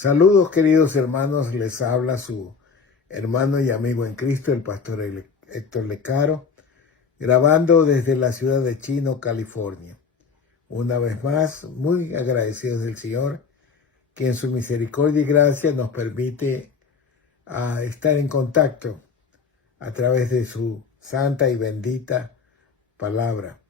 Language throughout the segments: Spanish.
Saludos, queridos hermanos, les habla su hermano y amigo en Cristo, el pastor Héctor Lecaro, grabando desde la ciudad de Chino, California. Una vez más, muy agradecidos del Señor, que en su misericordia y gracia nos permite estar en contacto a través de su santa y bendita palabra.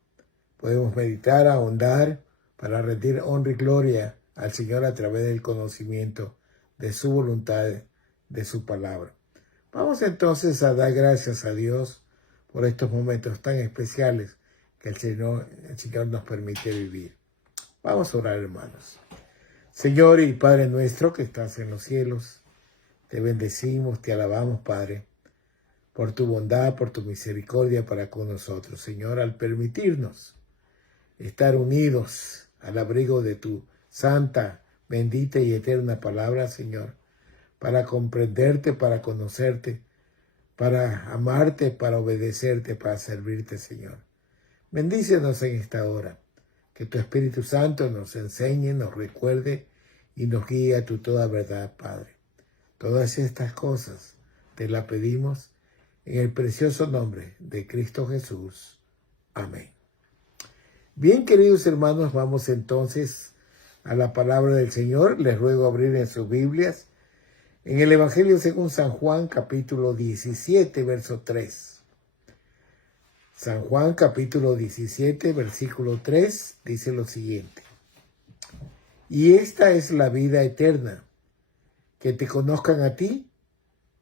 Podemos meditar, ahondar, para rendir honra y gloria al Señor a través del conocimiento de su voluntad, de su palabra. Vamos entonces a dar gracias a Dios por estos momentos tan especiales que el Señor nos permite vivir. Vamos a orar, hermanos. Señor y Padre nuestro que estás en los cielos, te bendecimos, te alabamos, Padre, por tu bondad, por tu misericordia para con nosotros. Señor, al permitirnos estar unidos al abrigo de tu santa, bendita y eterna palabra, Señor, para comprenderte, para conocerte, para amarte, para obedecerte, para servirte, Señor. Bendícenos en esta hora, que tu Espíritu Santo nos enseñe, nos recuerde y nos guíe a tu toda verdad, Padre. Todas estas cosas te las pedimos en el precioso nombre de Cristo Jesús. Amén. Bien, queridos hermanos, vamos entonces a la palabra del Señor. Les ruego abrir en sus Biblias en el Evangelio según San Juan, capítulo 17, verso 3. San Juan, capítulo 17, versículo 3, dice lo siguiente. Y esta es la vida eterna, que te conozcan a ti,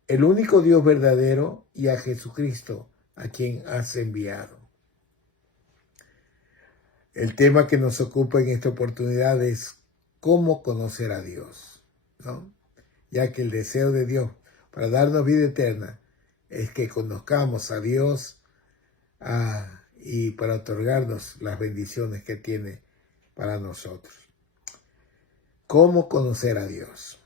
el único Dios verdadero, y a Jesucristo, a quien has enviado. El tema que nos ocupa en esta oportunidad es cómo conocer a Dios, ¿no? Ya que el deseo de Dios para darnos vida eterna es que conozcamos a Dios y para otorgarnos las bendiciones que tiene para nosotros. ¿Cómo conocer a Dios?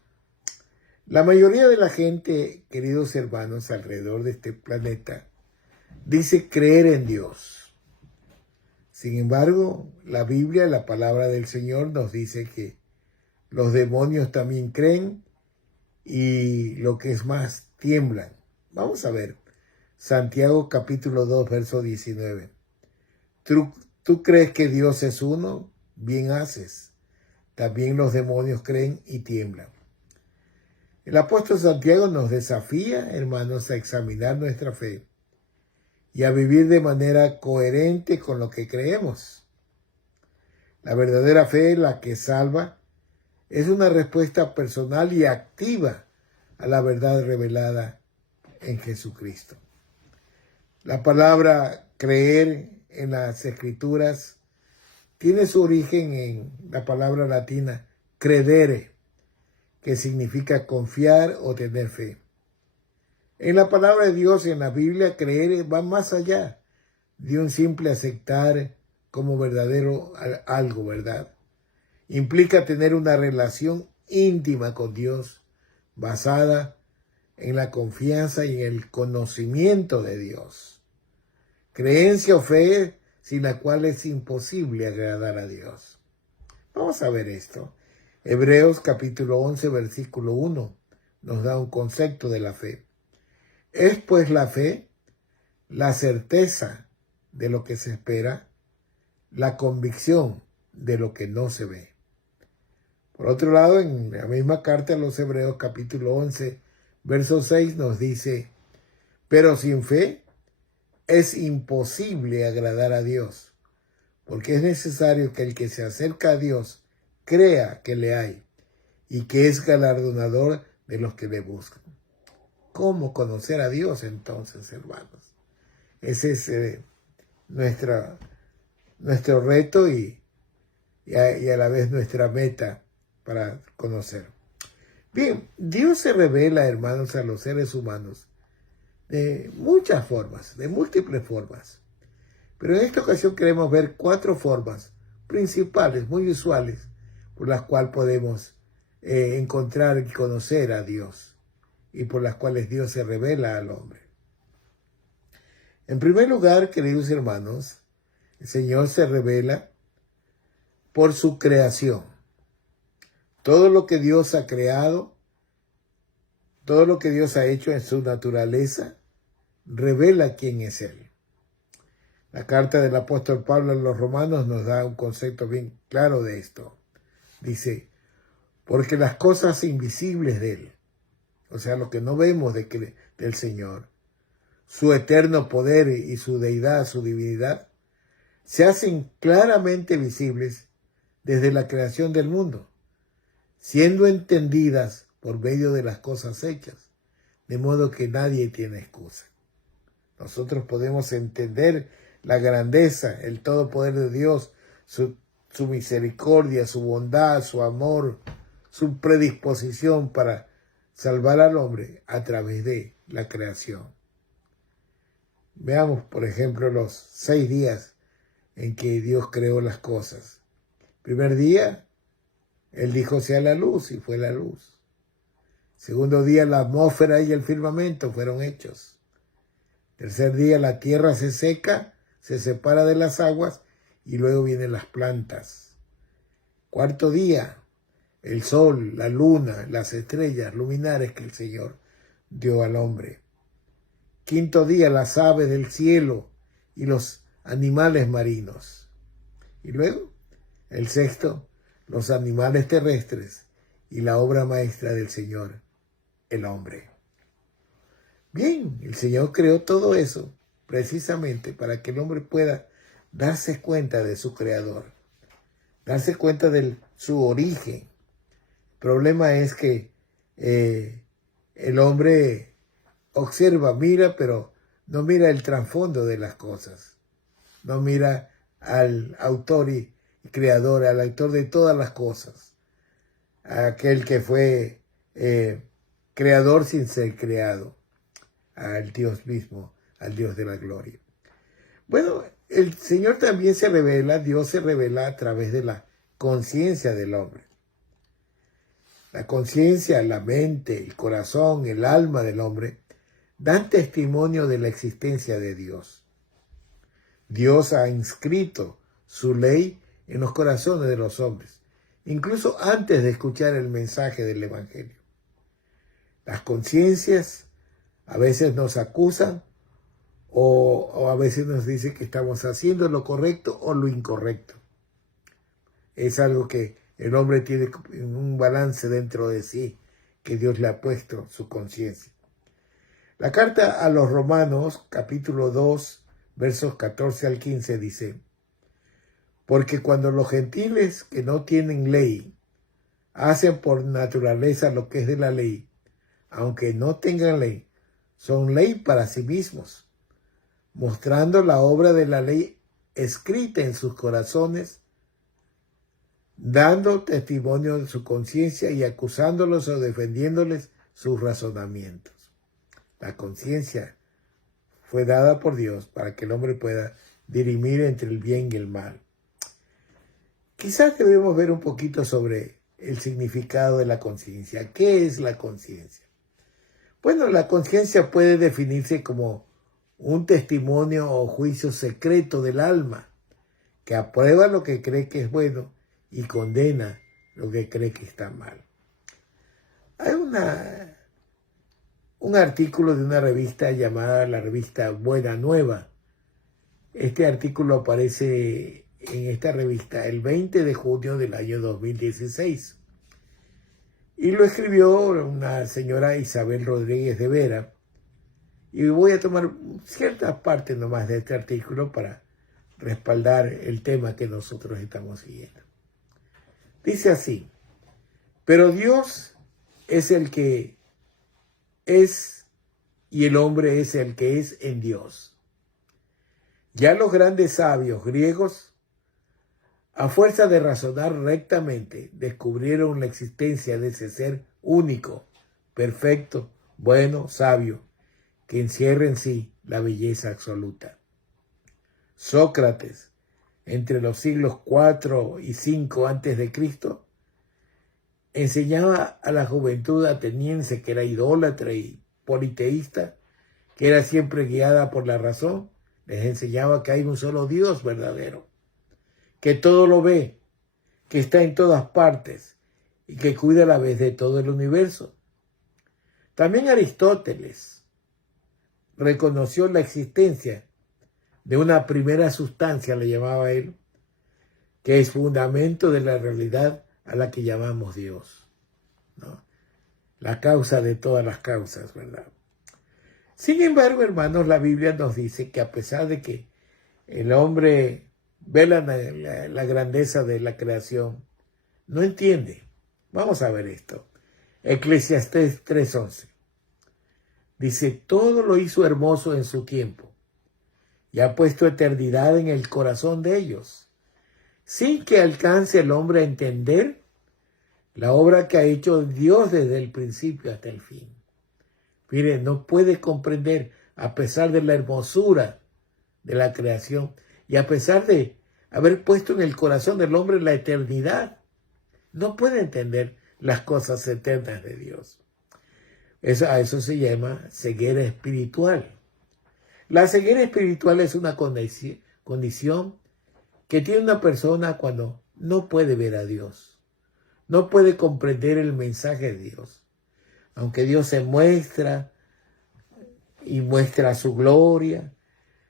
La mayoría de la gente, queridos hermanos, alrededor de este planeta, dice creer en Dios. Sin embargo, la Biblia, la palabra del Señor, nos dice que los demonios también creen y lo que es más, tiemblan. Vamos a ver, Santiago capítulo 2, verso 19. ¿Tú crees que Dios es uno? Bien haces. También los demonios creen y tiemblan. El apóstol Santiago nos desafía, hermanos, a examinar nuestra fe y a vivir de manera coherente con lo que creemos. La verdadera fe, la que salva, es una respuesta personal y activa a la verdad revelada en Jesucristo. La palabra creer en las Escrituras tiene su origen en la palabra latina credere, que significa confiar o tener fe. En la palabra de Dios, en la Biblia, creer va más allá de un simple aceptar como verdadero algo, ¿verdad? Implica tener una relación íntima con Dios, basada en la confianza y en el conocimiento de Dios. Creencia o fe sin la cual es imposible agradar a Dios. Vamos a ver esto. Hebreos capítulo 11, versículo 1 nos da un concepto de la fe. Es pues la fe, la certeza de lo que se espera, la convicción de lo que no se ve. Por otro lado, en la misma carta a los Hebreos, capítulo 11, verso 6, nos dice, pero sin fe es imposible agradar a Dios, porque es necesario que el que se acerca a Dios crea que le hay y que es galardonador de los que le buscan. ¿Cómo conocer a Dios entonces, hermanos? Ese es nuestro reto y a la vez nuestra meta para conocer. Bien, Dios se revela, hermanos, a los seres humanos de muchas formas, de múltiples formas. Pero en esta ocasión queremos ver 4 formas principales, muy usuales, por las cuales podemos encontrar y conocer a Dios y por las cuales Dios se revela al hombre. En primer lugar, queridos hermanos, el Señor se revela por su creación. Todo lo que Dios ha creado, todo lo que Dios ha hecho en su naturaleza, revela quién es Él. La carta del apóstol Pablo a los Romanos nos da un concepto bien claro de esto. Dice, porque las cosas invisibles de Él, o sea, lo que no vemos del Señor, su eterno poder y su deidad, su divinidad, se hacen claramente visibles desde la creación del mundo, siendo entendidas por medio de las cosas hechas, de modo que nadie tiene excusa. Nosotros podemos entender la grandeza, el todo poder de Dios, su misericordia, su bondad, su amor, su predisposición para salvar al hombre a través de la creación. Veamos, por ejemplo, los 6 días en que Dios creó las cosas. Primer día, Él dijo sea la luz y fue la luz. Segundo día, la atmósfera y el firmamento fueron hechos. Tercer día, la tierra se seca, se separa de las aguas y luego vienen las plantas. Cuarto día, el sol, la luna, las estrellas luminares que el Señor dio al hombre. Quinto día, las aves del cielo y los animales marinos. Y luego, el sexto, los animales terrestres y la obra maestra del Señor, el hombre. Bien, el Señor creó todo eso precisamente para que el hombre pueda darse cuenta de su creador, darse cuenta de su origen. El problema es que el hombre observa, mira, pero no mira el trasfondo de las cosas. No mira al autor y creador, al autor de todas las cosas. A aquel que fue creador sin ser creado. Al Dios mismo, al Dios de la gloria. Bueno, el Señor también se revela, Dios se revela a través de la conciencia del hombre. La conciencia, la mente, el corazón, el alma del hombre dan testimonio de la existencia de Dios. Dios ha inscrito su ley en los corazones de los hombres, incluso antes de escuchar el mensaje del Evangelio. Las conciencias a veces nos acusan o a veces nos dicen que estamos haciendo lo correcto o lo incorrecto. Es algo que el hombre tiene un balance dentro de sí, que Dios le ha puesto su conciencia. La carta a los Romanos, capítulo 2, versos 14 al 15, dice, porque cuando los gentiles que no tienen ley hacen por naturaleza lo que es de la ley, aunque no tengan ley, son ley para sí mismos, mostrando la obra de la ley escrita en sus corazones, dando testimonio de su conciencia y acusándolos o defendiéndoles sus razonamientos. La conciencia fue dada por Dios para que el hombre pueda dirimir entre el bien y el mal. Quizás debemos ver un poquito sobre el significado de la conciencia. ¿Qué es la conciencia? Bueno, la conciencia puede definirse como un testimonio o juicio secreto del alma que aprueba lo que cree que es bueno y condena lo que cree que está mal. Hay un artículo de una revista llamada la revista Buena Nueva. Este artículo aparece en esta revista el 20 de junio del año 2016. Y lo escribió una señora Isabel Rodríguez de Vera. Y voy a tomar ciertas partes nomás de este artículo para respaldar el tema que nosotros estamos siguiendo. Dice así, pero Dios es el que es y el hombre es el que es en Dios. Ya los grandes sabios griegos, a fuerza de razonar rectamente, descubrieron la existencia de ese ser único, perfecto, bueno, sabio, que encierra en sí la belleza absoluta. Sócrates, entre los siglos 4 y 5 a.C., enseñaba a la juventud ateniense que era idólatra y politeísta, que era siempre guiada por la razón, les enseñaba que hay un solo Dios verdadero, que todo lo ve, que está en todas partes y que cuida a la vez de todo el universo. También Aristóteles reconoció la existencia de una primera sustancia, le llamaba él, que es fundamento de la realidad a la que llamamos Dios, ¿no? La causa de todas las causas, ¿verdad? Sin embargo, hermanos, la Biblia nos dice que a pesar de que el hombre ve la grandeza de la creación, no entiende. Vamos a ver esto. Eclesiastés 3:11. Dice, todo lo hizo hermoso en su tiempo y ha puesto eternidad en el corazón de ellos, sin que alcance el hombre a entender la obra que ha hecho Dios desde el principio hasta el fin. Mire, no puede comprender, a pesar de la hermosura de la creación y a pesar de haber puesto en el corazón del hombre la eternidad, no puede entender las cosas eternas de Dios. A eso se llama ceguera espiritual. La ceguera espiritual es una condición que tiene una persona cuando no puede ver a Dios, no puede comprender el mensaje de Dios. Aunque Dios se muestra y muestra su gloria,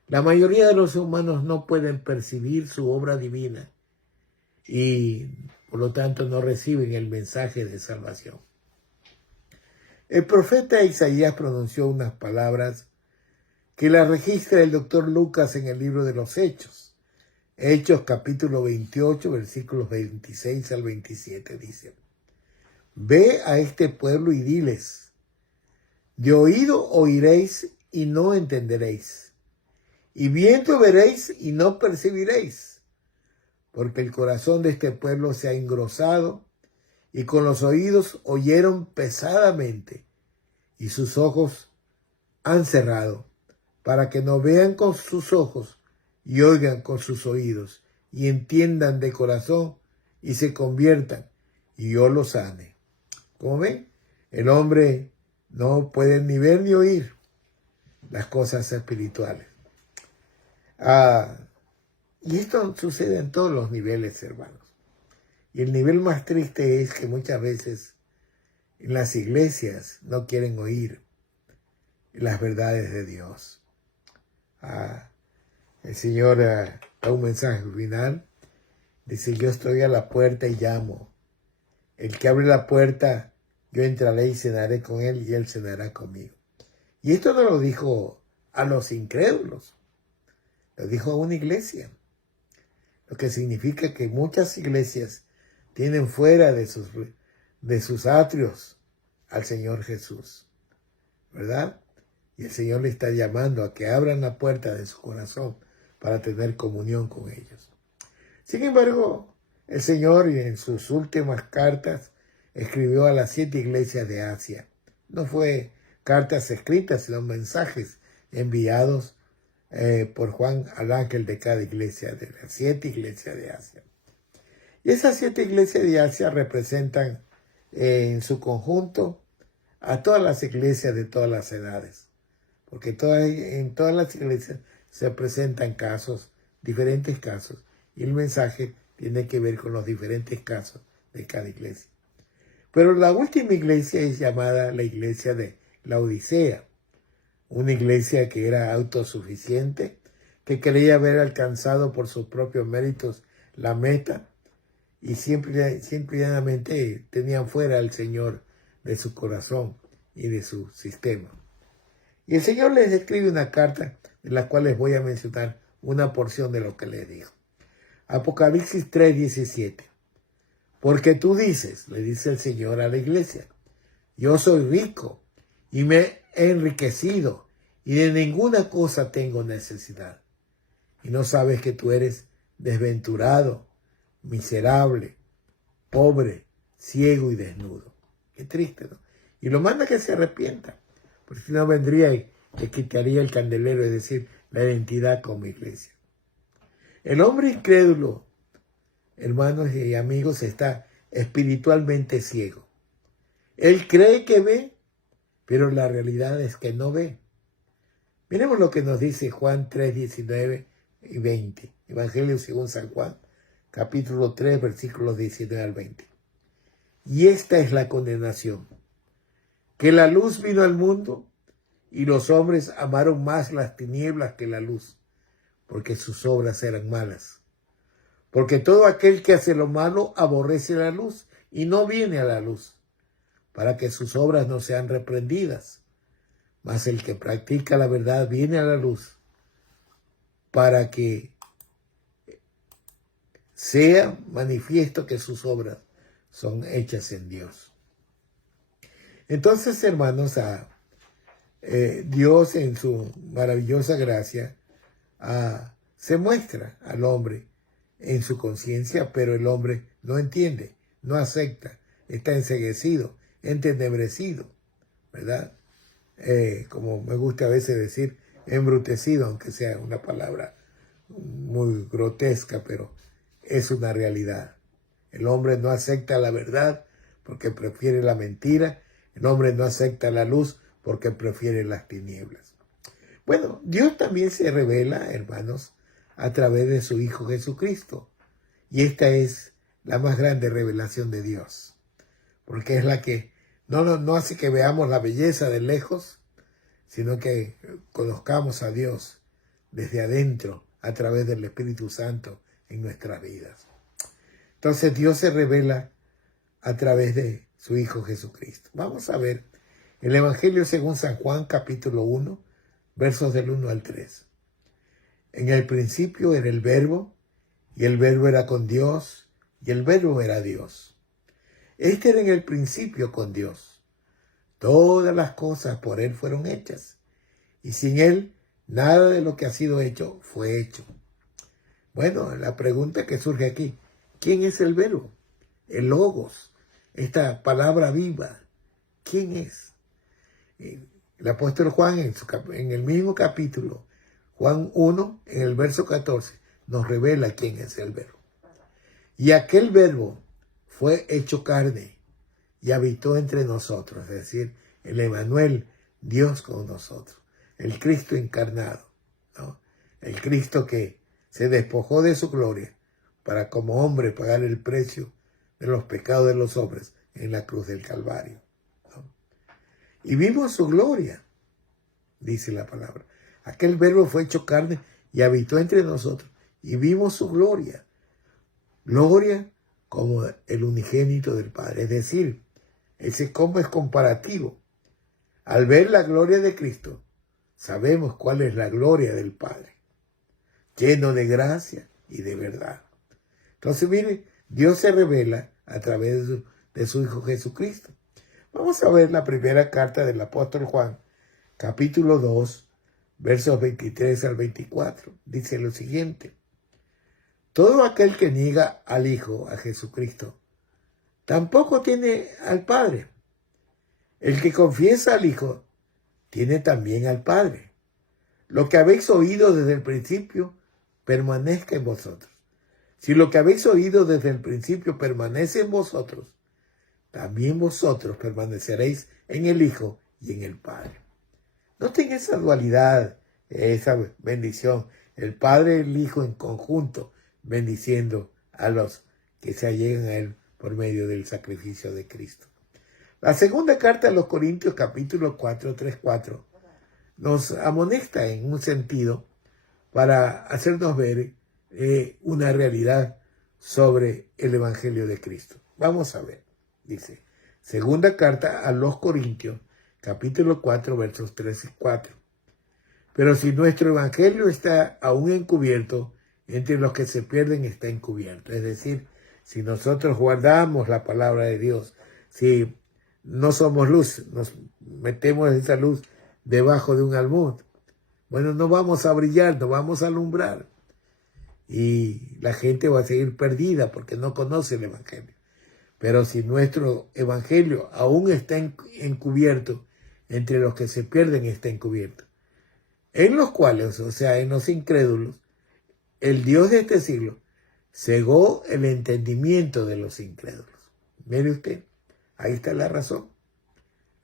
la mayoría de los humanos no pueden percibir su obra divina y por lo tanto no reciben el mensaje de salvación. El profeta Isaías pronunció unas palabras que las registra el doctor Lucas en el libro de los Hechos. Hechos capítulo 28, versículos 26 al 27 dice: Ve a este pueblo y diles, de oído oiréis y no entenderéis, y viendo veréis y no percibiréis, porque el corazón de este pueblo se ha engrosado, y con los oídos oyeron pesadamente, y sus ojos han cerrado, para que no vean con sus ojos, y oigan con sus oídos, y entiendan de corazón, y se conviertan, y yo los sane. Como ven, el hombre no puede ni ver ni oír las cosas espirituales. Y esto sucede en todos los niveles, hermanos. Y el nivel más triste es que muchas veces en las iglesias no quieren oír las verdades de Dios. El Señor da un mensaje final. Dice, yo estoy a la puerta y llamo. El que abre la puerta, yo entraré y cenaré con él y él cenará conmigo. Y esto no lo dijo a los incrédulos, lo dijo a una iglesia. Lo que significa que muchas iglesias tienen fuera de sus atrios al Señor Jesús, ¿verdad? Y el Señor le está llamando a que abran la puerta de su corazón para tener comunión con ellos. Sin embargo, el Señor en sus últimas cartas escribió a las 7 iglesias de Asia. No fue cartas escritas, sino mensajes enviados por Juan al ángel de cada iglesia, de las 7 iglesias de Asia. Y esas 7 iglesias de Asia representan en su conjunto a todas las iglesias de todas las edades. Porque en todas las iglesias se presentan casos, diferentes casos, y el mensaje tiene que ver con los diferentes casos de cada iglesia. Pero la última iglesia es llamada la iglesia de Laodicea, una iglesia que era autosuficiente, que creía haber alcanzado por sus propios méritos la meta, y siempre y llanamente tenían fuera al Señor de su corazón y de su sistema. Y el Señor les escribe una carta de la cual les voy a mencionar una porción de lo que les dijo. Apocalipsis 3:17. Porque tú dices, le dice el Señor a la iglesia, yo soy rico y me he enriquecido y de ninguna cosa tengo necesidad. Y no sabes que tú eres desventurado, miserable, pobre, ciego y desnudo. Qué triste, ¿no? Y lo manda que se arrepienta, porque si no vendría y le quitaría el candelero, es decir, la identidad como iglesia. El hombre incrédulo, hermanos y amigos, está espiritualmente ciego. Él cree que ve, pero la realidad es que no ve. Miremos lo que nos dice Juan 3:19 y 20. Evangelio según San Juan, capítulo 3, versículos 19 al 20. Y esta es la condenación, que la luz vino al mundo y los hombres amaron más las tinieblas que la luz, porque sus obras eran malas. Porque todo aquel que hace lo malo aborrece la luz y no viene a la luz, para que sus obras no sean reprendidas. Mas el que practica la verdad viene a la luz, para que sea manifiesto que sus obras son hechas en Dios. Entonces, hermanos, Dios en su maravillosa gracia se muestra al hombre en su conciencia, pero el hombre no entiende, no acepta, está enceguecido, entenebrecido, ¿verdad? Como me gusta a veces decir, embrutecido, aunque sea una palabra muy grotesca, pero es una realidad. El hombre no acepta la verdad porque prefiere la mentira. El hombre no acepta la luz porque prefiere las tinieblas. Bueno, Dios también se revela, hermanos, a través de su Hijo Jesucristo. Y esta es la más grande revelación de Dios, porque es la que no hace que veamos la belleza de lejos, sino que conozcamos a Dios desde adentro a través del Espíritu Santo en nuestras vidas. Entonces Dios se revela a través de su Hijo Jesucristo. Vamos a ver el Evangelio según San Juan, capítulo 1, versos del 1 al 3. En el principio era el Verbo, y el Verbo era con Dios, y el Verbo era Dios. Este era en el principio con Dios. Todas las cosas por Él fueron hechas, y sin Él nada de lo que ha sido hecho fue hecho. Bueno, la pregunta que surge aquí, ¿quién es el Verbo? El Logos, esta palabra viva, ¿quién es? El apóstol Juan en el mismo capítulo, Juan 1, en el verso 14, nos revela quién es el Verbo. Y aquel Verbo fue hecho carne y habitó entre nosotros, es decir, el Emmanuel, Dios con nosotros, el Cristo encarnado, ¿no? El Cristo que se despojó de su gloria para como hombre pagar el precio de los pecados de los hombres en la cruz del Calvario, ¿no? Y vimos su gloria, dice la palabra. Aquel Verbo fue hecho carne y habitó entre nosotros y vimos su gloria. Gloria como el unigénito del Padre. Es decir, ese cómo es comparativo. Al ver la gloria de Cristo, sabemos cuál es la gloria del Padre, lleno de gracia y de verdad. Entonces, mire, Dios se revela a través de su Hijo Jesucristo. Vamos a ver la primera carta del apóstol Juan, capítulo 2, versos 23 al 24. Dice lo siguiente: todo aquel que niega al Hijo, a Jesucristo, tampoco tiene al Padre. El que confiesa al Hijo, tiene también al Padre. Lo que habéis oído desde el principio, permanezca en vosotros. Si lo que habéis oído desde el principio permanece en vosotros, también vosotros permaneceréis en el Hijo y en el Padre. Noten esa dualidad, esa bendición. El Padre y el Hijo en conjunto, bendiciendo a los que se allegan a Él por medio del sacrificio de Cristo. La segunda carta a los Corintios, capítulo 4, 3, 4, nos amonesta en un sentido para hacernos ver una realidad sobre el Evangelio de Cristo. Vamos a ver, dice, segunda carta a los Corintios, capítulo 4, versos 3 y 4. Pero si nuestro Evangelio está aún encubierto, entre los que se pierden está encubierto. Es decir, si nosotros guardamos la palabra de Dios, si no somos luz, nos metemos esa luz debajo de un almud, bueno, no vamos a brillar, no vamos a alumbrar. Y la gente va a seguir perdida porque no conoce el Evangelio. Pero si nuestro Evangelio aún está encubierto, entre los que se pierden está encubierto, en los cuales, o sea, en los incrédulos, el Dios de este siglo cegó el entendimiento de los incrédulos. Mire usted, ahí está la razón.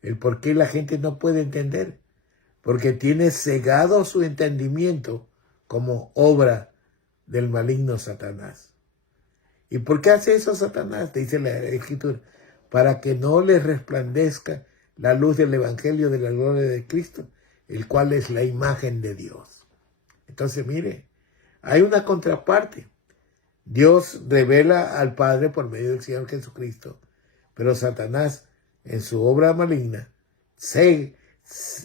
El por qué la gente no puede entender. Porque tiene cegado su entendimiento como obra del maligno Satanás. ¿Y por qué hace eso Satanás? Dice la Escritura. para que no les resplandezca la luz del Evangelio de la gloria de Cristo, el cual es la imagen de Dios. Entonces, mire, hay una contraparte. Dios revela al Padre por medio del Señor Jesucristo, pero Satanás, en su obra maligna,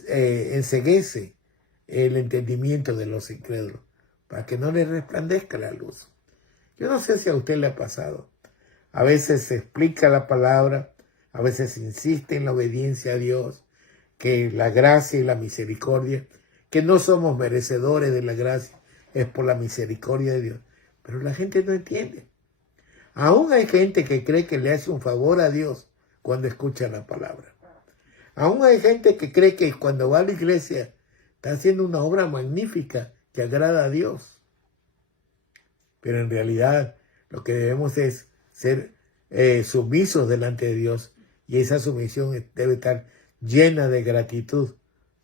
enceguece el entendimiento de los incrédulos, para que no les resplandezca la luz. Yo no sé si a usted le ha pasado. A veces se explica la palabra, a veces se insiste en la obediencia a Dios, que la gracia y la misericordia, que no somos merecedores de la gracia, es por la misericordia de Dios. Pero la gente no entiende. Aún hay gente que cree que le hace un favor a Dios cuando escucha la palabra. Aún hay gente que cree que cuando va a la iglesia está haciendo una obra magnífica que agrada a Dios. Pero en realidad lo que debemos es ser sumisos delante de Dios, y esa sumisión debe estar llena de gratitud,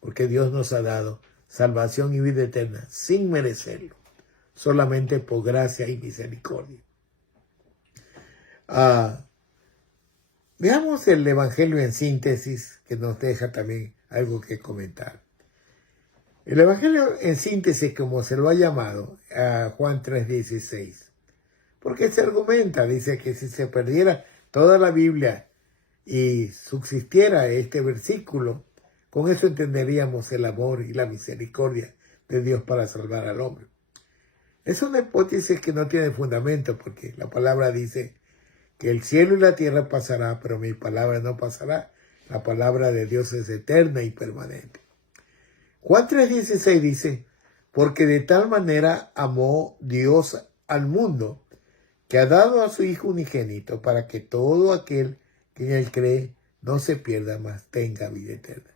porque Dios nos ha dado salvación y vida eterna sin merecerlo, solamente por gracia y misericordia. Veamos el Evangelio en síntesis, que nos deja también algo que comentar. El Evangelio en síntesis, como se lo ha llamado a Juan 3:16, porque se argumenta, dice que si se perdiera toda la Biblia y subsistiera este versículo, con eso entenderíamos el amor y la misericordia de Dios para salvar al hombre. Es una hipótesis que no tiene fundamento, porque la palabra dice que el cielo y la tierra pasará, pero mi palabra no pasará. La palabra de Dios es eterna y permanente. Juan 3:16 dice, porque de tal manera amó Dios al mundo, que ha dado a su Hijo unigénito, para que todo aquel que en él cree no se pierda, mas tenga vida eterna.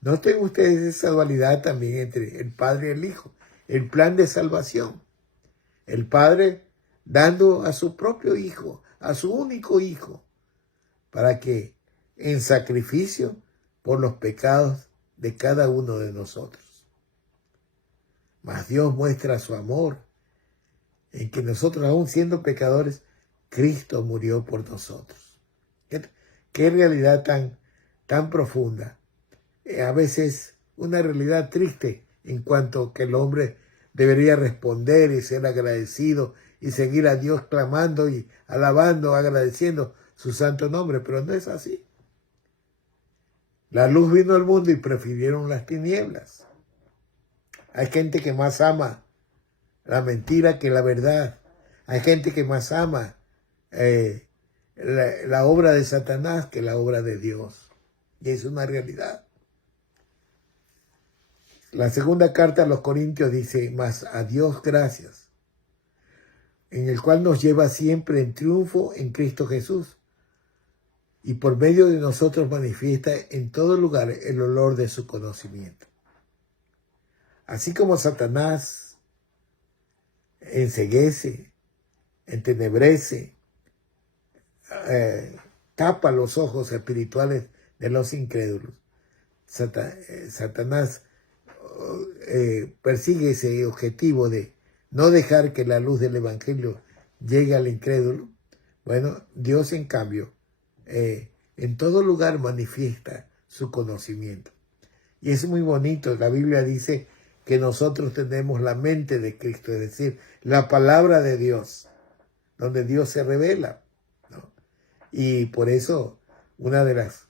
Noten ustedes esa dualidad también entre el Padre y el Hijo, el plan de salvación. El Padre dando a su propio Hijo, a su único Hijo, para que en sacrificio por los pecados de cada uno de nosotros. Mas Dios muestra su amor en que nosotros, aún siendo pecadores, Cristo murió por nosotros. Qué realidad tan profunda. A veces una realidad triste, en cuanto que el hombre debería responder y ser agradecido y seguir a Dios clamando y alabando, agradeciendo su santo nombre, pero no es así. La luz vino al mundo y prefirieron las tinieblas. Hay gente que más ama la mentira que la verdad. Hay gente que más ama la obra de Satanás que la obra de Dios. Y es una realidad. La segunda carta a los Corintios dice, mas a Dios gracias, en el cual nos lleva siempre en triunfo en Cristo Jesús, y por medio de nosotros manifiesta en todo lugar el olor de su conocimiento. Así como Satanás enceguece, entenebrece, tapa los ojos espirituales de los incrédulos, Satanás persigue ese objetivo de no dejar que la luz del Evangelio llegue al incrédulo. Bueno, Dios en cambio en todo lugar manifiesta su conocimiento. Y es muy bonito. La Biblia dice que nosotros tenemos la mente de Cristo, es decir, la palabra de Dios, donde Dios se revela, ¿no? Y por eso, uno de los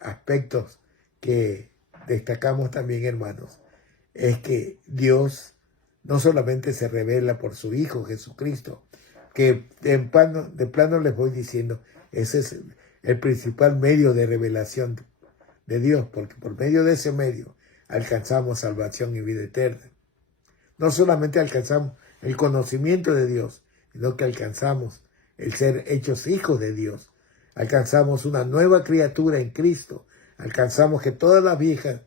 aspectos que destacamos también, hermanos, es que Dios no solamente se revela por su Hijo Jesucristo, que de plano les voy diciendo, ese es el principal medio de revelación de Dios, porque por medio de ese medio alcanzamos salvación y vida eterna. No solamente alcanzamos el conocimiento de Dios, sino que alcanzamos el ser hechos hijos de Dios. Alcanzamos una nueva criatura en Cristo. Alcanzamos que todas las viejas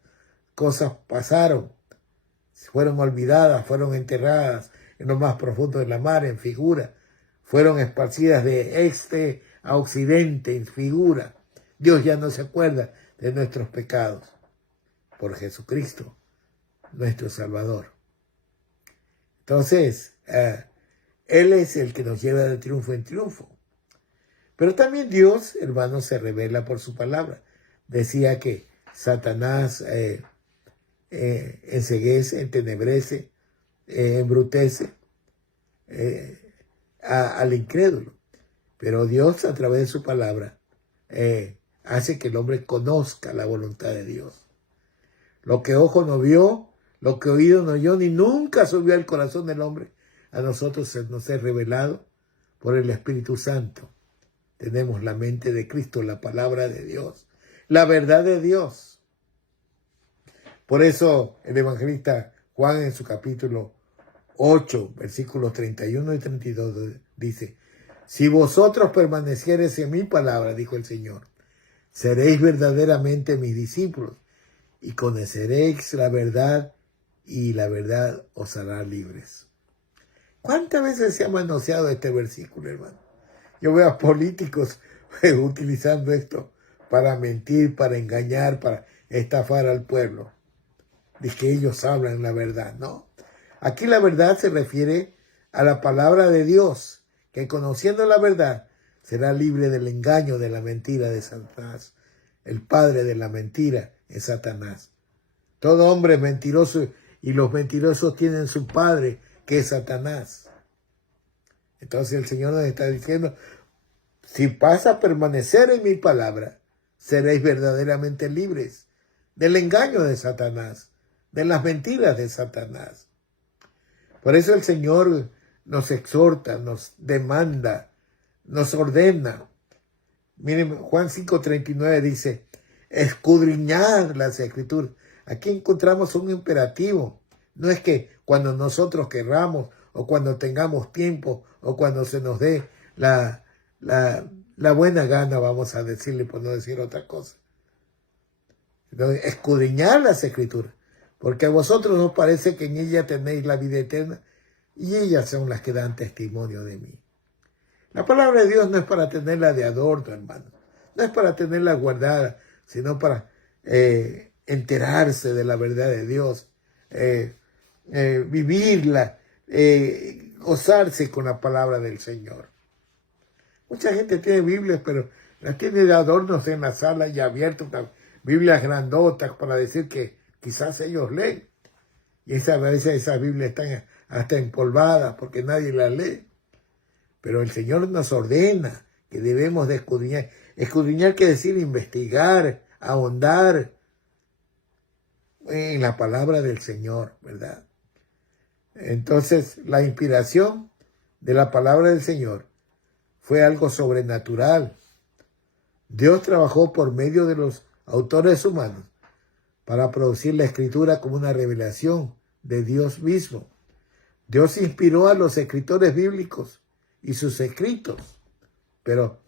cosas pasaron, fueron olvidadas, fueron enterradas en lo más profundo de la mar, en figura. Fueron esparcidas de este a occidente, en figura. Dios ya no se acuerda de nuestros pecados por Jesucristo, nuestro Salvador. Entonces, Él es el que nos lleva de triunfo en triunfo. Pero también Dios, hermanos, se revela por su palabra. Decía que Satanás enceguece, entenebrece, embrutece al incrédulo. Pero Dios, a través de su palabra, hace que el hombre conozca la voluntad de Dios. Lo que ojo no vio, lo que oído no oyó, ni nunca subió al corazón del hombre, a nosotros nos es revelado por el Espíritu Santo. Tenemos la mente de Cristo, la palabra de Dios, la verdad de Dios. Por eso el evangelista Juan en su capítulo 8, versículos 31 y 32 dice: si vosotros permaneciereis en mi palabra, dijo el Señor, seréis verdaderamente mis discípulos y conoceréis la verdad y la verdad os hará libres. ¿Cuántas veces se ha manoseado este versículo, hermano? Yo veo a políticos utilizando esto para mentir, para engañar, para estafar al pueblo. Dice que ellos hablan la verdad, ¿no? Aquí la verdad se refiere a la palabra de Dios, que conociendo la verdad será libre del engaño, de la mentira de Satanás. El padre de la mentira es Satanás. Todo hombre es mentiroso y los mentirosos tienen su padre, que es Satanás. Entonces el Señor nos está diciendo: si vas a permanecer en mi palabra, seréis verdaderamente libres del engaño de Satanás, de las mentiras de Satanás. Por eso el Señor nos exhorta, nos demanda, nos ordena. Miren, Juan 5:39 dice: escudriñad las Escrituras. Aquí encontramos un imperativo. No es que cuando nosotros querramos, o cuando tengamos tiempo, o cuando se nos dé la buena gana, vamos a decirle, por no decir otra cosa. Entonces, escudriñad las Escrituras, porque a vosotros os parece que en ella tenéis la vida eterna, y ellas son las que dan testimonio de mí. La palabra de Dios no es para tenerla de adorno, hermano. No es para tenerla guardada, sino para enterarse de la verdad de Dios, vivirla, gozarse con la palabra del Señor. Mucha gente tiene Biblias, pero las tiene de adornos en la sala y abiertas, Biblias grandotas para decir que quizás ellos leen. Y a veces esas Biblias están hasta empolvadas porque nadie las lee. Pero el Señor nos ordena que debemos de escudriñar. Escudriñar quiere decir investigar, ahondar en la palabra del Señor, ¿verdad? Entonces, la inspiración de la palabra del Señor fue algo sobrenatural. Dios trabajó por medio de los autores humanos para producir la Escritura como una revelación de Dios mismo. Dios inspiró a los escritores bíblicos y sus escritos, pero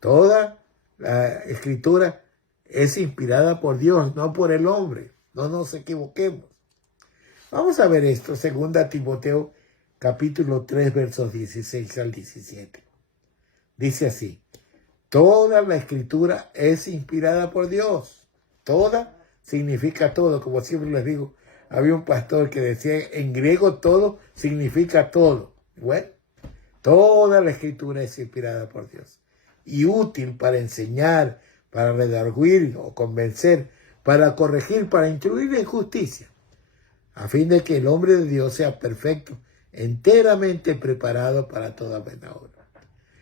toda la Escritura es inspirada por Dios, no por el hombre. No nos equivoquemos. Vamos a ver esto, 2 Timoteo, capítulo 3, versos 16 al 17. Dice así: toda la Escritura es inspirada por Dios. Toda significa todo. Como siempre les digo, había un pastor que decía, en griego todo significa todo. Bueno, toda la Escritura es inspirada por Dios y útil para enseñar, para redarguir o convencer, para corregir, para instruir en justicia, a fin de que el hombre de Dios sea perfecto, enteramente preparado para toda buena obra.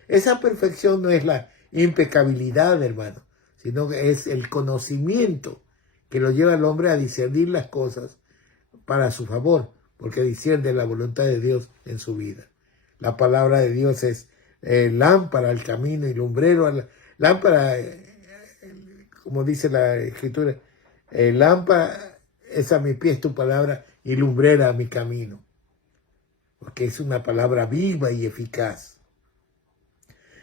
Esa perfección no es la impecabilidad, hermano, sino que es el conocimiento que lo lleva al hombre a discernir las cosas para su favor, porque discierne la voluntad de Dios en su vida. La palabra de Dios es lámpara al camino y lumbrero a la lámpara, como dice la Escritura, lámpara es a mi pies tu palabra y lumbrera a mi camino, porque es una palabra viva y eficaz.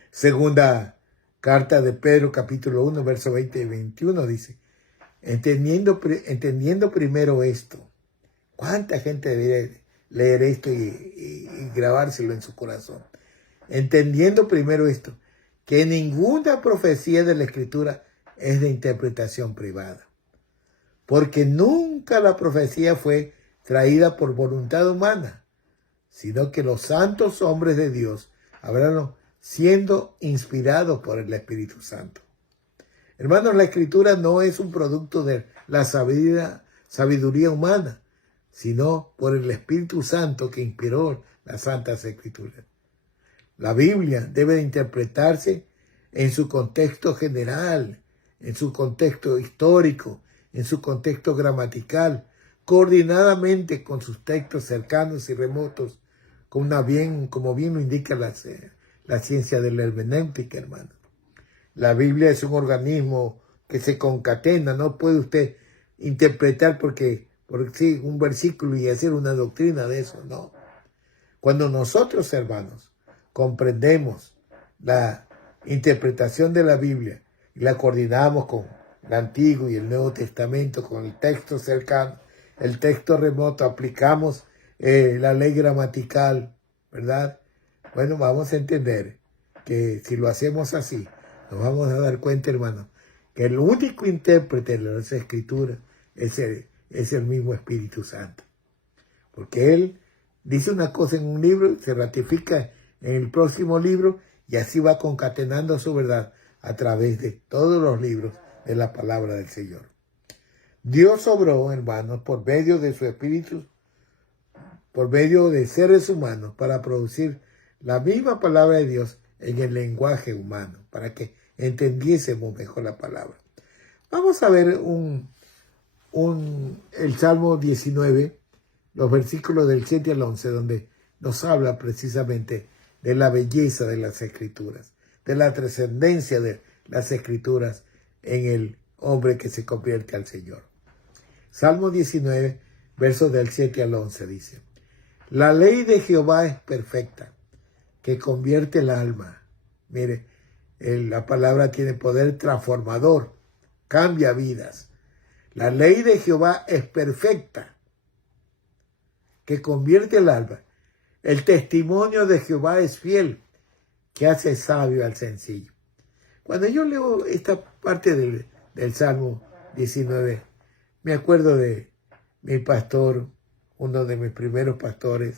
Segunda carta de Pedro, capítulo 1, verso 20 y 21 dice: entendiendo primero esto. ¿Cuánta gente debería leer esto y grabárselo en su corazón? Entendiendo primero esto, que ninguna profecía de la Escritura es de interpretación privada, porque nunca la profecía fue traída por voluntad humana, sino que los santos hombres de Dios hablaron siendo inspirados por el Espíritu Santo. Hermanos, la Escritura no es un producto de la sabiduría humana, sino por el Espíritu Santo que inspiró las Santas Escrituras. La Biblia debe de interpretarse en su contexto general, en su contexto histórico, en su contexto gramatical, coordinadamente con sus textos cercanos y remotos, como bien lo indica la ciencia de la hermenéutica, hermano. La Biblia es un organismo que se concatena, no puede usted interpretar porque sí, un versículo y hacer una doctrina de eso, no. Cuando nosotros, hermanos, comprendemos la interpretación de la Biblia y la coordinamos con el Antiguo y el Nuevo Testamento, con el texto cercano, el texto remoto, aplicamos la ley gramatical, ¿verdad? Bueno, vamos a entender que si lo hacemos así, nos vamos a dar cuenta, hermano, que el único intérprete de las Escrituras es el mismo Espíritu Santo. Porque Él dice una cosa en un libro, se ratifica en el próximo libro y así va concatenando su verdad a través de todos los libros de la palabra del Señor. Dios obró, hermanos, por medio de su Espíritu, por medio de seres humanos, para producir la misma palabra de Dios en el lenguaje humano, para que entendiésemos mejor la palabra. Vamos a ver el Salmo 19, los versículos del 7 al 11, donde nos habla precisamente de la belleza de las Escrituras, de la trascendencia de las Escrituras en el hombre que se convierte al Señor. Salmo 19, versos del 7 al 11 dice: La ley de Jehová es perfecta, que convierte el alma. Mire, la palabra tiene poder transformador, cambia vidas. La ley de Jehová es perfecta, que convierte el alma. El testimonio de Jehová es fiel, que hace sabio al sencillo. Cuando yo leo esta parte del Salmo 19, me acuerdo de mi pastor, uno de mis primeros pastores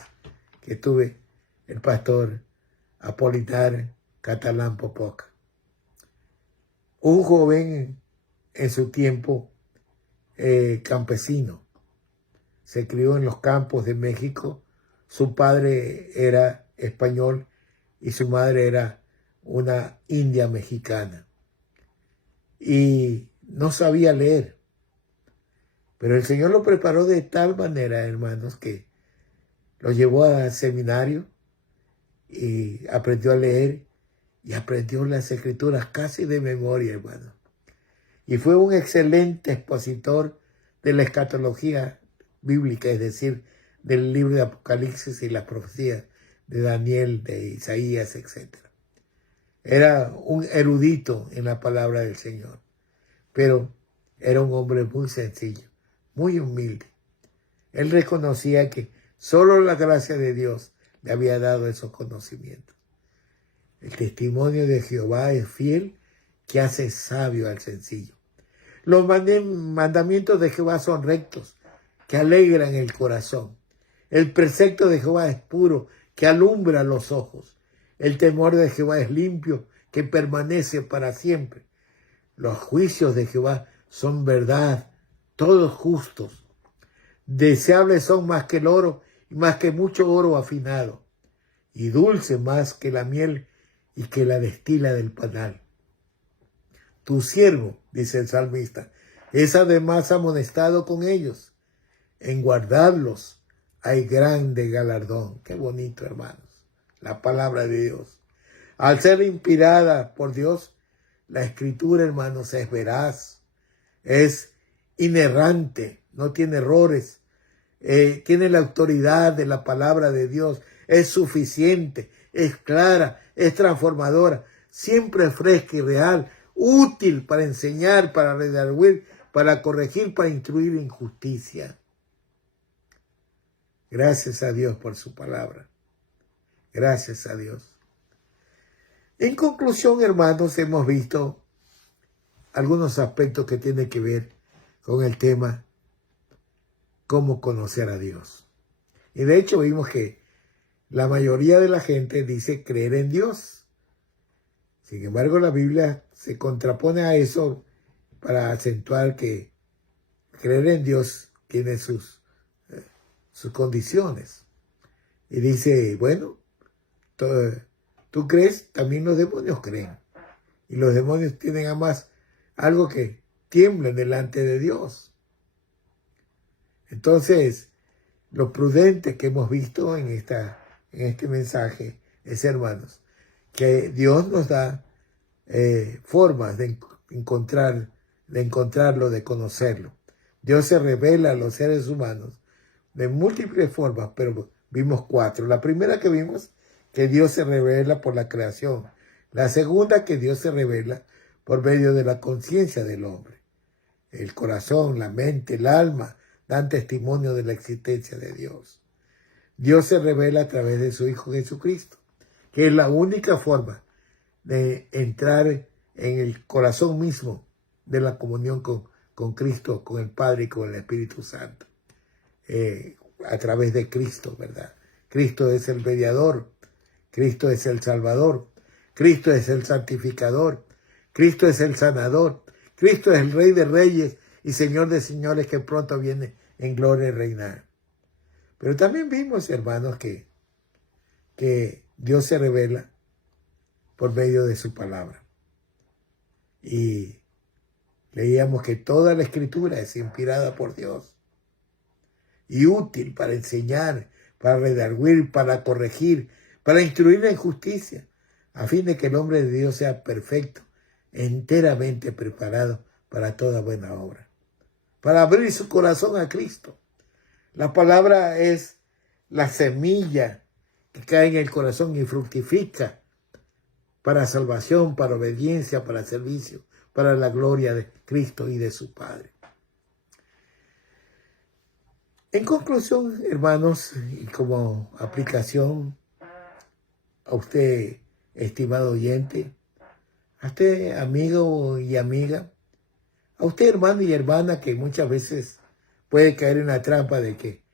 que tuve, el pastor Apolinar Catalán Popoca. Un joven en su tiempo campesino. Se crió en los campos de México. Su padre era español y su madre era una india mexicana. Y no sabía leer. Pero el Señor lo preparó de tal manera, hermanos, que lo llevó al seminario y aprendió a leer y aprendió las Escrituras casi de memoria, hermano. Y fue un excelente expositor de la escatología bíblica, es decir, del libro de Apocalipsis y las profecías de Daniel, de Isaías, etc. Era un erudito en la palabra del Señor, pero era un hombre muy sencillo, muy humilde. Él reconocía que solo la gracia de Dios le había dado esos conocimientos. El testimonio de Jehová es fiel, que hace sabio al sencillo. Los mandamientos de Jehová son rectos, que alegran el corazón. El precepto de Jehová es puro, que alumbra los ojos. El temor de Jehová es limpio, que permanece para siempre. Los juicios de Jehová son verdad, todos justos. Deseables son más que el oro y más que mucho oro afinado, y dulce más que la miel y que la destila del panal. Tu siervo, dice el salmista, es además amonestado con ellos. En guardarlos hay grande galardón. Qué bonito, hermanos, la palabra de Dios. Al ser inspirada por Dios, la Escritura, hermanos, es veraz, es inerrante, no tiene errores, tiene la autoridad de la palabra de Dios, es suficiente, es clara, es transformadora, siempre fresca y real, útil para enseñar, para redarguir, para corregir, para instruir en justicia. Gracias a Dios por su palabra. Gracias a Dios. En conclusión, hermanos, hemos visto algunos aspectos que tienen que ver con el tema cómo conocer a Dios. Y de hecho vimos que la mayoría de la gente dice creer en Dios, Sin embargo, la Biblia se contrapone a eso para acentuar que creer en Dios tiene sus condiciones. Y dice, bueno, tú crees, también los demonios creen. Y los demonios tienen además algo que tiemblan delante de Dios. Entonces, lo prudente que hemos visto en este mensaje es, hermanos, que Dios nos da formas de encontrarlo, de conocerlo. Dios se revela a los seres humanos de múltiples formas, pero vimos 4. La primera que vimos, que Dios se revela por la creación. La segunda, que Dios se revela por medio de la conciencia del hombre. El corazón, la mente, el alma dan testimonio de la existencia de Dios. Dios se revela a través de su Hijo Jesucristo, que es la única forma de entrar en el corazón mismo de la comunión con Cristo, con el Padre y con el Espíritu Santo. A través de Cristo, ¿verdad? Cristo es el mediador, Cristo es el Salvador, Cristo es el santificador, Cristo es el sanador, Cristo es el Rey de Reyes y Señor de Señores que pronto viene en gloria a reinar. Pero también vimos, hermanos, que Dios se revela por medio de su palabra. Y leíamos que toda la Escritura es inspirada por Dios y útil para enseñar, para redarguir, para corregir, para instruir en justicia, a fin de que el hombre de Dios sea perfecto, enteramente preparado para toda buena obra, para abrir su corazón a Cristo. La palabra es la semilla que cae en el corazón y fructifica para salvación, para obediencia, para servicio, para la gloria de Cristo y de su Padre. En conclusión, hermanos, y como aplicación a usted, estimado oyente, a usted, amigo y amiga, a usted, hermano y hermana, que muchas veces puede caer en la trampa de que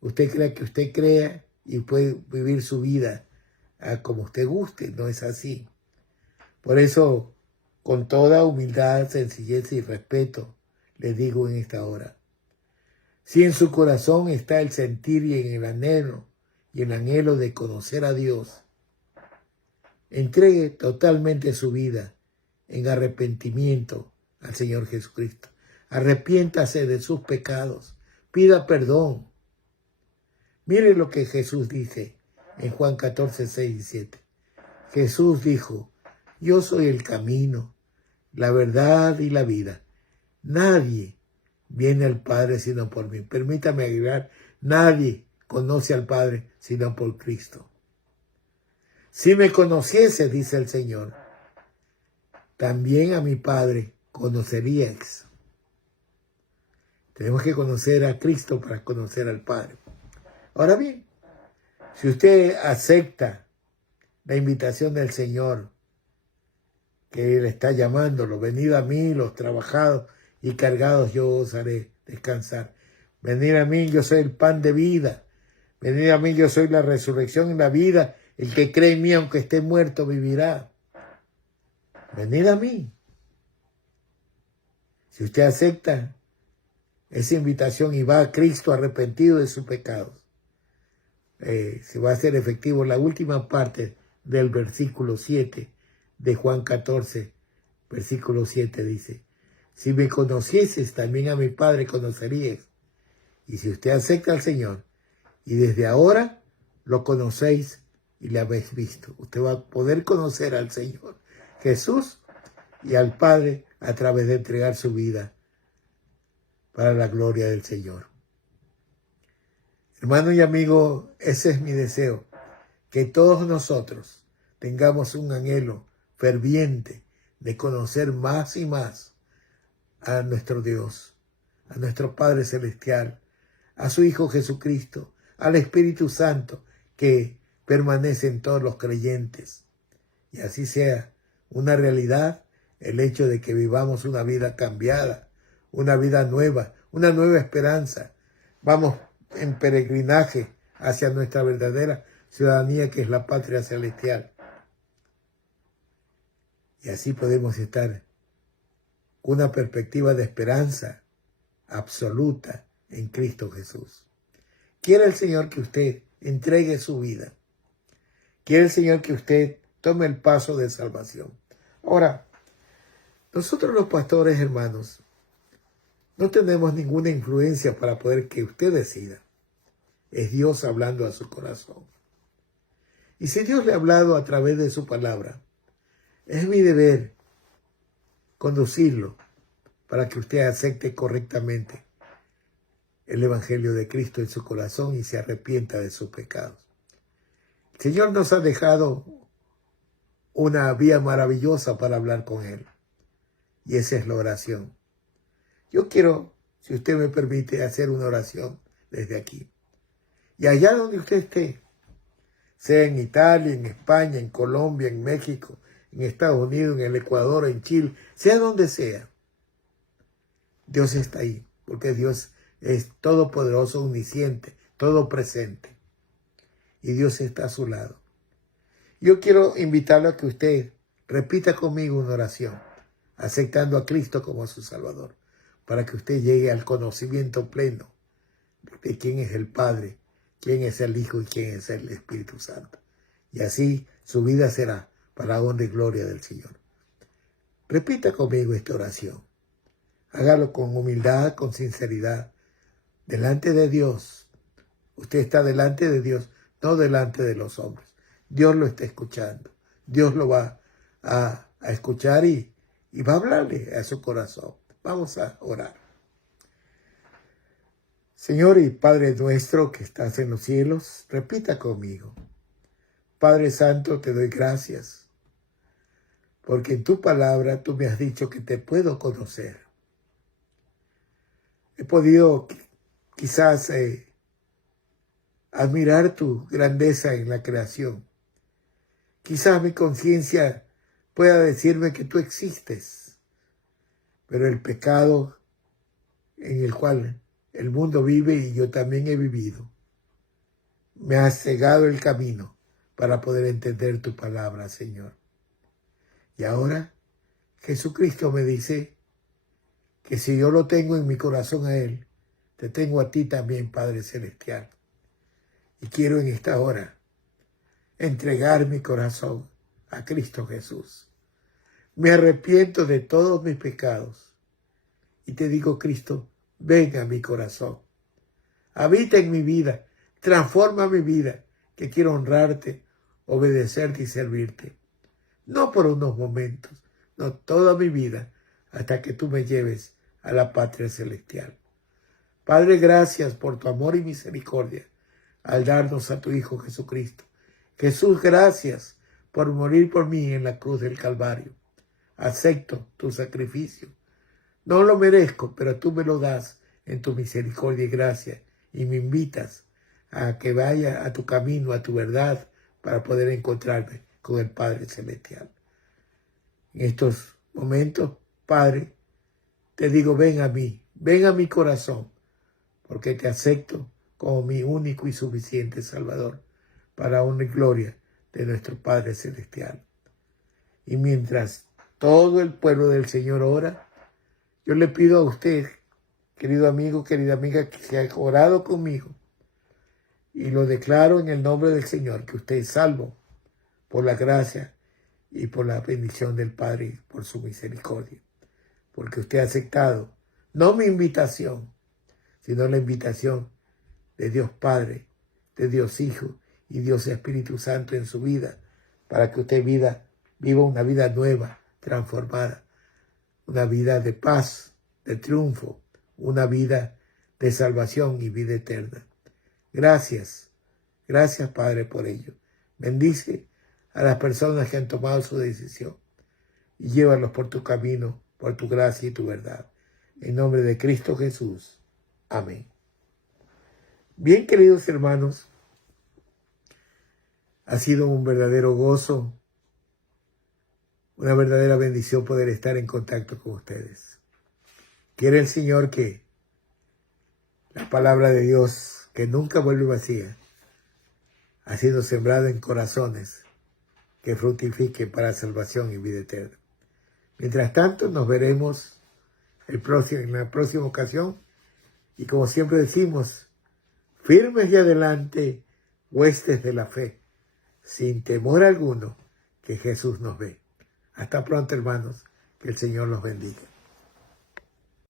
usted crea que usted crea y puede vivir su vida como usted guste. No es así. Por eso, con toda humildad, sencillez y respeto, le digo en esta hora, si en su corazón está el sentir y en el anhelo de conocer a Dios, entregue totalmente su vida en arrepentimiento al Señor Jesucristo. Arrepiéntase de sus pecados, pida perdón. Mire lo que Jesús dice en Juan 14, 6 y 7. Jesús dijo, yo soy el camino, la verdad y la vida. Nadie viene al Padre sino por mí. Permítame agregar, nadie conoce al Padre sino por Cristo. Si me conociese, dice el Señor, también a mi Padre conoceríais. Tenemos que conocer a Cristo para conocer al Padre. Ahora bien, si usted acepta la invitación del Señor, que Él está llamándolo, venid a mí los trabajados y cargados, yo os haré descansar. Venid a mí, yo soy el pan de vida. Venid a mí, yo soy la resurrección y la vida. El que cree en mí, aunque esté muerto, vivirá. Venid a mí. Si usted acepta esa invitación y va a Cristo arrepentido de sus pecados, se va a hacer efectivo la última parte del versículo 7 de Juan 14, versículo 7 dice, si me conocieses, también a mi Padre conoceríais. Y si usted acepta al Señor, y desde ahora lo conocéis y le habéis visto, usted va a poder conocer al Señor Jesús y al Padre a través de entregar su vida para la gloria del Señor. Hermano y amigo, ese es mi deseo, que todos nosotros tengamos un anhelo ferviente de conocer más y más a nuestro Dios, a nuestro Padre Celestial, a su Hijo Jesucristo, al Espíritu Santo que permanece en todos los creyentes. Y así sea una realidad el hecho de que vivamos una vida cambiada, una vida nueva, una nueva esperanza. Vamos en peregrinaje hacia nuestra verdadera ciudadanía, que es la patria celestial. Y así podemos estar con una perspectiva de esperanza absoluta en Cristo Jesús. Quiere el Señor que usted entregue su vida. Quiere el Señor que usted tome el paso de salvación. Ahora, nosotros los pastores, hermanos, no tenemos ninguna influencia para poder que usted decida. Es Dios hablando a su corazón. Y si Dios le ha hablado a través de su palabra, es mi deber conducirlo para que usted acepte correctamente el Evangelio de Cristo en su corazón y se arrepienta de sus pecados. El Señor nos ha dejado una vía maravillosa para hablar con Él, y esa es la oración. Yo quiero, si usted me permite, hacer una oración desde aquí. Y allá donde usted esté, sea en Italia, en España, en Colombia, en México, en Estados Unidos, en el Ecuador, en Chile, sea donde sea, Dios está ahí, porque Dios es todopoderoso, omnisciente, todo presente. Y Dios está a su lado. Yo quiero invitarlo a que usted repita conmigo una oración, aceptando a Cristo como su Salvador, para que usted llegue al conocimiento pleno de quién es el Padre, quién es el Hijo y quién es el Espíritu Santo. Y así su vida será para honra y gloria del Señor. Repita conmigo esta oración. Hágalo con humildad, con sinceridad, delante de Dios. Usted está delante de Dios, no delante de los hombres. Dios lo está escuchando. Dios lo va a escuchar y va a hablarle a su corazón. Vamos a orar. Señor y Padre nuestro que estás en los cielos, repita conmigo. Padre Santo, te doy gracias, porque en tu palabra tú me has dicho que te puedo conocer. He podido quizás admirar tu grandeza en la creación. Quizás mi conciencia pueda decirme que tú existes, pero el pecado en el cual el mundo vive y yo también he vivido, me ha cegado el camino para poder entender tu palabra, Señor. Y ahora Jesucristo me dice que si yo lo tengo en mi corazón a Él, te tengo a ti también, Padre Celestial. Y quiero en esta hora entregar mi corazón a Cristo Jesús. Me arrepiento de todos mis pecados. Y te digo, Cristo, ven a mi corazón. Habita en mi vida. Transforma mi vida, que quiero honrarte, obedecerte y servirte. No por unos momentos, no toda mi vida, hasta que tú me lleves a la patria celestial. Padre, gracias por tu amor y misericordia al darnos a tu Hijo Jesucristo. Jesús, gracias por morir por mí en la cruz del Calvario. Acepto tu sacrificio. No lo merezco, pero tú me lo das en tu misericordia y gracia y me invitas a que vaya a tu camino, a tu verdad, para poder encontrarme con el Padre Celestial. En estos momentos, Padre, te digo, ven a mí, ven a mi corazón, porque te acepto como mi único y suficiente Salvador, para honra y gloria de nuestro Padre Celestial. Y mientras todo el pueblo del Señor ora, yo le pido a usted, querido amigo, querida amiga, que se haya orado conmigo, y lo declaro en el nombre del Señor, que usted es salvo por la gracia y por la bendición del Padre y por su misericordia. Porque usted ha aceptado, no mi invitación, sino la invitación de Dios Padre, de Dios Hijo y Dios Espíritu Santo en su vida, para que usted viva una vida nueva, transformada, una vida de paz, de triunfo, una vida de salvación y vida eterna. Gracias, gracias Padre por ello. Bendice a las personas que han tomado su decisión y llévalos por tu camino, por tu gracia y tu verdad. En nombre de Cristo Jesús. Amén. Bien, queridos hermanos, ha sido un verdadero gozo, una verdadera bendición poder estar en contacto con ustedes. Quiere el Señor que la palabra de Dios, que nunca vuelve vacía, ha sido sembrada en corazones que fructifiquen para salvación y vida eterna. Mientras tanto, nos veremos en la próxima ocasión. Y como siempre decimos, firmes y adelante, huestes de la fe, sin temor alguno, que Jesús nos ve. Hasta pronto, hermanos. Que el Señor los bendiga.